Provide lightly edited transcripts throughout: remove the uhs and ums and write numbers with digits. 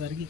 गार्गी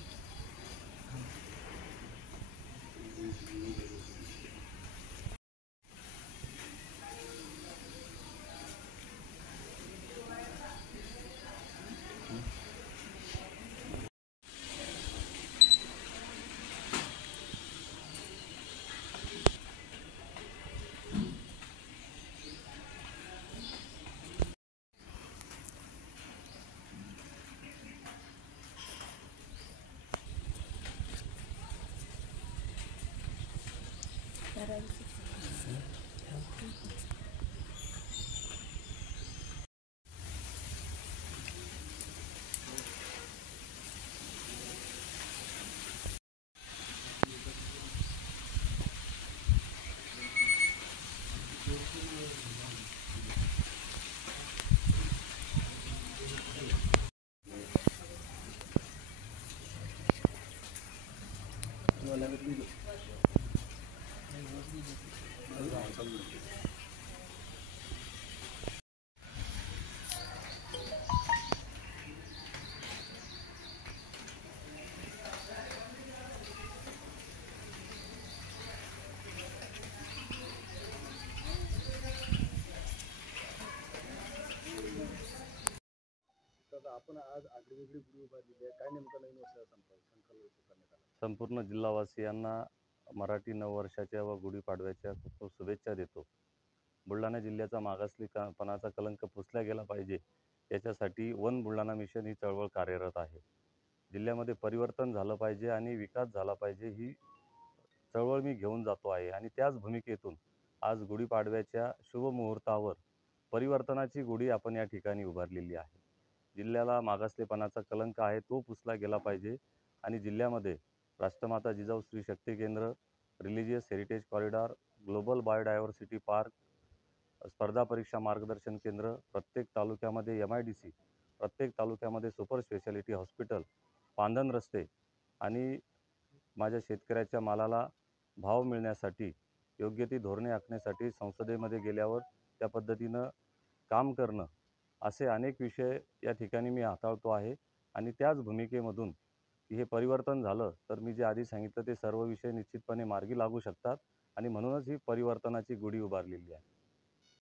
आपण आज आगळीवेगळी गुढी उभारलेली आहे. काय नेमकं नवीन वर्षाचा संकल्प करण्यात आला? संपूर्ण जिल्हावासियांना मराठी नववर्षाच्या व गुढीपाडव्याच्या खूप खूप शुभेच्छा देतो. बुलढाणा जिल्ह्याचा मागासलेपणाचा कलंक पुसला गेला पाहिजे याच्यासाठी वन बुलढाणा मिशन ही चळवळ कार्यरत आहे. जिल्ह्यामध्ये परिवर्तन झालं पाहिजे आणि विकास झाला पाहिजे ही चळवळ मी घेऊन जातो आहे आणि त्याच भूमिकेतून आज गुढीपाडव्याच्या शुभ मुहूर्तावर परिवर्तनाची गुढी आपण या ठिकाणी उभारलेली आहे. जिल्ह्याला मागासलेपणाचा कलंक आहे तो पुसला गेला पाहिजे आणि जिल्ह्यामध्ये राष्ट्रमाता जिजाऊ स्त्री शक्ती केंद्र, religious heritage corridor, global biodiversity park, स्पर्धा परीक्षा मार्गदर्शन केंद्र, प्रत्येक तालुक्यामध्ये MIDC, प्रत्येक तालुक्यामध्ये सुपर स्पेशालिटी हॉस्पिटल, पांधन रस्ते आणि माझ्या शेतकऱ्याच्या मालाला भाव मिळण्यासाठी योग्य ती धोरणे आखण्यासाठी संसदेमध्ये गेल्यावर त्या पद्धतीनं काम करणं असे अनेक विषय या ठिकाणी मी हाताळतो आहे आणि त्याच भूमिकेमधून हे परिवर्तन झालं तर मी जे आधी सांगितलं ते सर्व विषय निश्चितपणे मार्गी लागू शकतात आणि म्हणूनच ही परिवर्तनाची गुढी उभारलेली आहे.